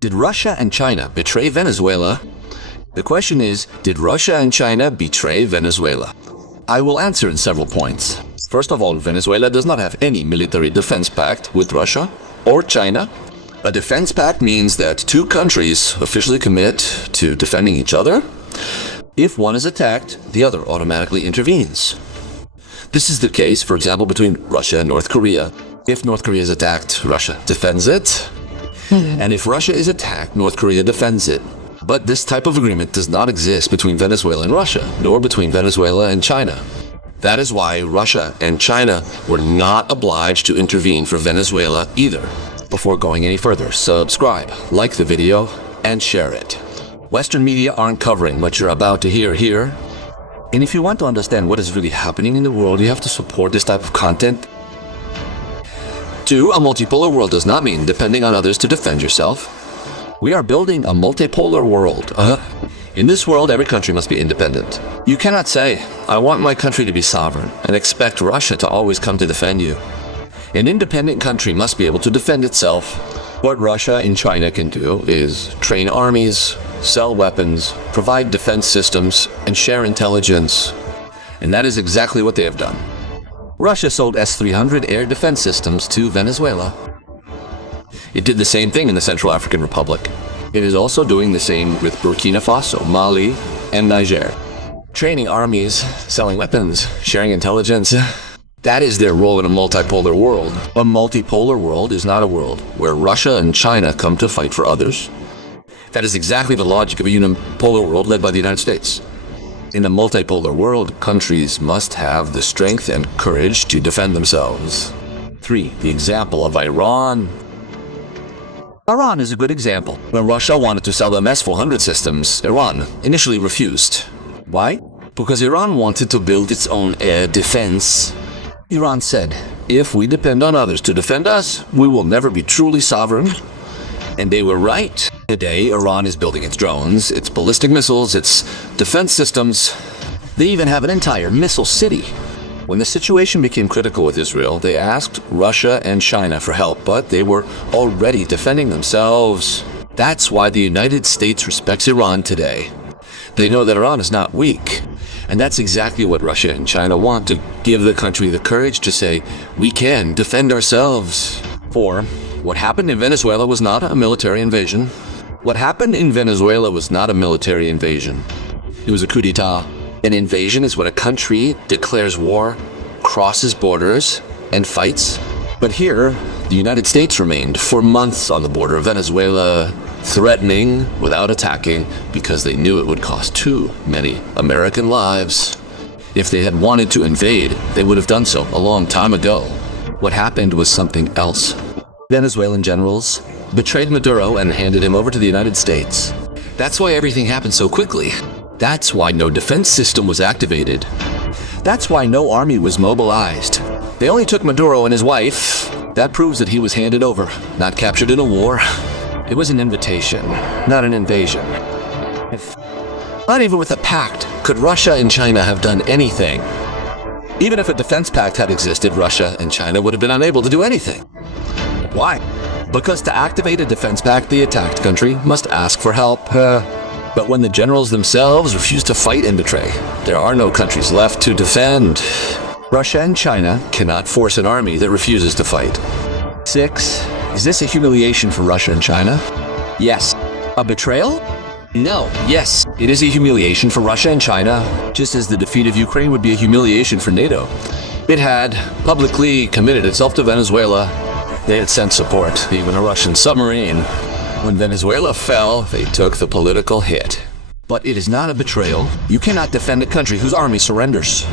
Did Russia and China betray Venezuela? The question is, did Russia and China betray Venezuela? I will answer in several points. First of all, Venezuela does not have any military defense pact with Russia or China. A defense pact means that two countries officially commit to defending each other. If one is attacked, the other automatically intervenes. This is the case, for example, between Russia and North Korea. If North Korea is attacked, Russia defends it. And if Russia is attacked, North Korea defends it. But this type of agreement does not exist between Venezuela and Russia, nor between Venezuela and China. That is why Russia and China were not obliged to intervene for Venezuela either. Before going any further, subscribe, like the video, and share it. Western media aren't covering what you're about to hear here. And if you want to understand what is really happening in the world, you have to support this type of content. 2. A multipolar world does not mean depending on others to defend yourself. We are building a multipolar world. In this world, every country must be independent. You cannot say, I want my country to be sovereign, and expect Russia to always come to defend you. An independent country must be able to defend itself. What Russia and China can do is train armies, sell weapons, provide defense systems, and share intelligence. And that is exactly what they have done. Russia sold S-300 air defense systems to Venezuela. It did the same thing in the Central African Republic. It is also doing the same with Burkina Faso, Mali, and Niger. Training armies, selling weapons, sharing intelligence. That is their role in a multipolar world. A multipolar world is not a world where Russia and China come to fight for others. That is exactly the logic of a unipolar world led by the United States. In a multipolar world, countries must have the strength and courage to defend themselves. 3. The example of Iran. Iran is a good example. When Russia wanted to sell them S-400 systems, Iran initially refused. Why? Because Iran wanted to build its own air defense. Iran said, if we depend on others to defend us, we will never be truly sovereign. And they were right. Today, Iran is building its drones, its ballistic missiles, its defense systems. They even have an entire missile city. When the situation became critical with Israel, they asked Russia and China for help, but they were already defending themselves. That's why the United States respects Iran today. They know that Iran is not weak. And that's exactly what Russia and China want, to give the country the courage to say, we can defend ourselves. 4. What happened in Venezuela was not a military invasion. What happened in Venezuela was not a military invasion. It was a coup d'etat. An invasion is when a country declares war, crosses borders, and fights. But here, the United States remained for months on the border of Venezuela, threatening without attacking because they knew it would cost too many American lives. If they had wanted to invade, they would have done so a long time ago. What happened was something else. Venezuelan generals betrayed Maduro and handed him over to the United States. That's why everything happened so quickly. That's why no defense system was activated. That's why no army was mobilized. They only took Maduro and his wife. That proves that he was handed over, not captured in a war. It was an invitation, not an invasion. Not even with a pact could Russia and China have done anything. Even if a defense pact had existed, Russia and China would have been unable to do anything. Why? Because to activate a defense pact, the attacked country must ask for help. But when the generals themselves refuse to fight and betray, there are no countries left to defend. Russia and China cannot force an army that refuses to fight. 6. Is this a humiliation for Russia and China? Yes. A betrayal? No. Yes. It is a humiliation for Russia and China, just as the defeat of Ukraine would be a humiliation for NATO. It had publicly committed itself to Venezuela. They had sent support, even a Russian submarine. When Venezuela fell, they took the political hit. But it is not a betrayal. You cannot defend a country whose army surrenders.